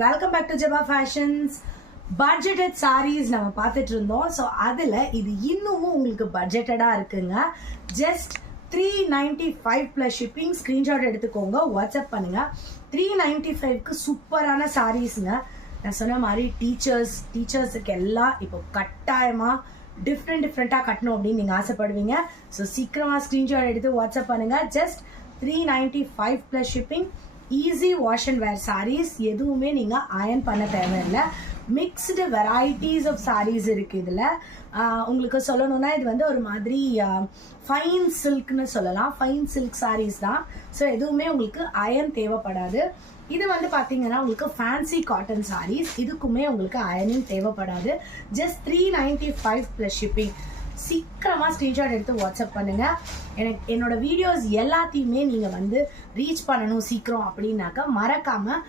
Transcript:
Welcome back to Jeba fashions. Budgeted sarees நம்ம பார்த்துட்டு இருந்தோம். ஸோ அதில் இது இன்னமும் உங்களுக்கு பட்ஜெட்டடாக இருக்குங்க. Just 395 plus shipping. ஸ்க்ரீன்ஷாட் எடுத்துக்கோங்க, வாட்ஸ்அப் பண்ணுங்கள். 395க்கு சூப்பரான சாரீஸுங்க. நான் சொன்ன மாதிரி டீச்சர்ஸுக்கு எல்லாம் இப்போ கட்டாயமாக டிஃப்ரெண்ட்டாக கட்டணும் அப்படின்னு நீங்கள் ஆசைப்படுவீங்க. ஸோ சீக்கிரமாக ஸ்க்ரீன்ஷாட் எடுத்து வாட்ஸ்அப் பண்ணுங்கள். Just 395 plus shipping. Easy wash and wear saris. எதுவுமே நீங்கள் அயன் பண்ண தேவையில்லை. மிக்ஸ்டு வெரைட்டிஸ் ஆஃப் சாரீஸ் இருக்குது இதில். உங்களுக்கு சொல்லணும்னா இது வந்து ஒரு மாதிரி ஃபைன் சில்க்னு சொல்லலாம். ஃபைன் சில்க் சாரீஸ் தான். ஸோ எதுவுமே உங்களுக்கு அயன் தேவைப்படாது. இது வந்து பார்த்தீங்கன்னா உங்களுக்கு ஃபேன்சி காட்டன் சாரீஸ். இதுக்குமே உங்களுக்கு அயனிங் தேவைப்படாது. Just 395 plus shipping. சீக்கிரமாக ஸ்க்ரீன்ஷாட் எடுத்து வாட்ஸ்அப் பண்ணுங்கள். என்னோட வீடியோஸ் எல்லாத்தையுமே நீங்கள் வந்து ரீச் பண்ணணும் சீக்கிரம் அப்படின்னாக்கா மறக்காமல்